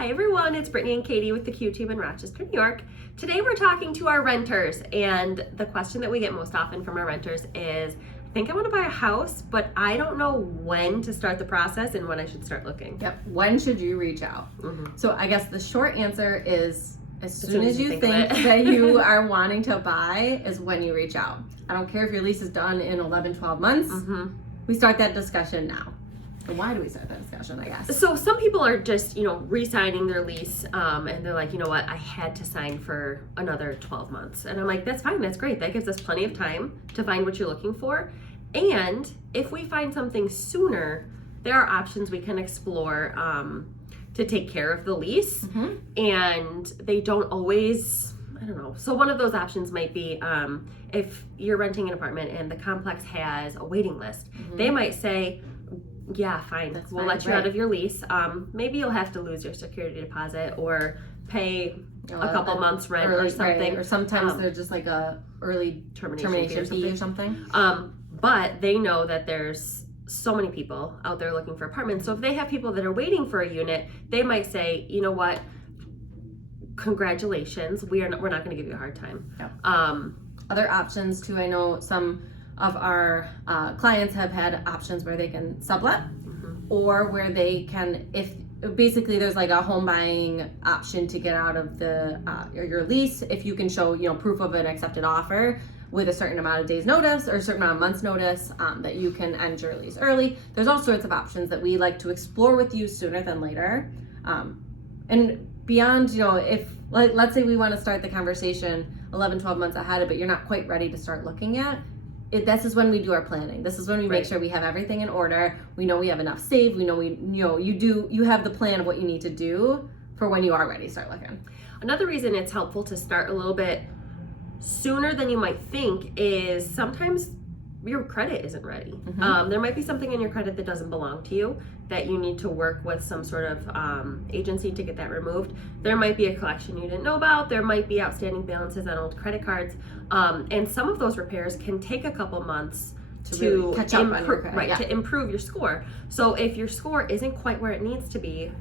Hi everyone, it's Brittany and Katie with the Q Team in Rochester, New York. Today we're talking to our renters, and the question that we get most often from our renters is, I think I want to buy a house, but I don't know when to start the process and when I should start looking. Yep, when should you reach out? So I guess the short answer is as soon as you think that you are wanting to buy is when you reach out. I don't care if your lease is done in 11, 12 months. We start that discussion now. And why do we start that discussion, I guess? So some people are just, re-signing their lease, and they're like, you know what, I had to sign for another 12 months. And I'm like, that's fine, that's great. That gives us plenty of time to find what you're looking for. And if we find something sooner, there are options we can explore to take care of the lease. And they don't always, I don't know. So one of those options might be if you're renting an apartment and the complex has a waiting list, they might say, yeah, fine. We'll let you out of your lease. Maybe you'll have to lose your security deposit or pay a couple months rent or something. Or sometimes they're just like a early termination fee or something. But they know that there's so many people out there looking for apartments. So if they have people that are waiting for a unit, they might say, you know what, congratulations, we're not going to give you a hard time. Other options too, I know some of our clients have had options where they can sublet or where they can, if basically there's like a home buying option to get out of the your lease if you can show proof of an accepted offer with a certain amount of days notice or a certain amount of months notice that you can end your lease early. There's all sorts of options that we like to explore with you sooner than later. And beyond, if let's say we want to start the conversation 11, 12 months ahead, but you're not quite ready to start looking at this is when we do our planning. This is when we make sure we have everything in order. We know we have enough saved. We know you have the plan of what you need to do for when you are ready to start looking. Another reason it's helpful to start a little bit sooner than you might think is sometimes your credit isn't ready. There might be something in your credit that doesn't belong to you that you need to work with some sort of agency to get that removed. There might be a collection you didn't know about. There might be outstanding balances on old credit cards. And some of those repairs can take a couple months to really catch up on your credit, to improve your score. So if your score isn't quite where it needs to be,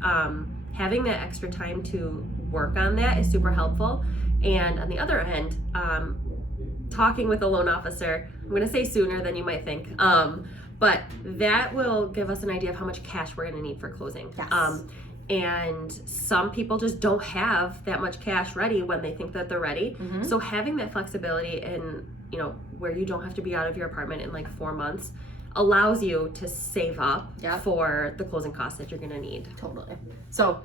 having that extra time to work on that is super helpful. And on the other end, talking with a loan officer, I'm going to say sooner than you might think, but that will give us an idea of how much cash we're going to need for closing. And some people just don't have that much cash ready when they think that they're ready. So having that flexibility in, where you don't have to be out of your apartment in like 4 months allows you to save up for the closing costs that you're going to need. Totally. So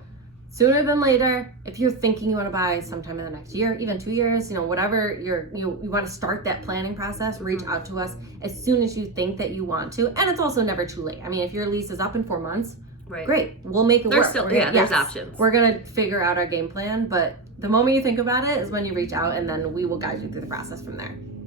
sooner than later, if you're thinking you want to buy sometime in the next year, even 2 years, whatever you want to start that planning process, reach out to us as soon as you think that you want to. And it's also never too late. I mean, if your lease is up in 4 months, great, we'll make it work. There's options. We're going to figure out our game plan, but the moment you think about it is when you reach out, and then we will guide you through the process from there.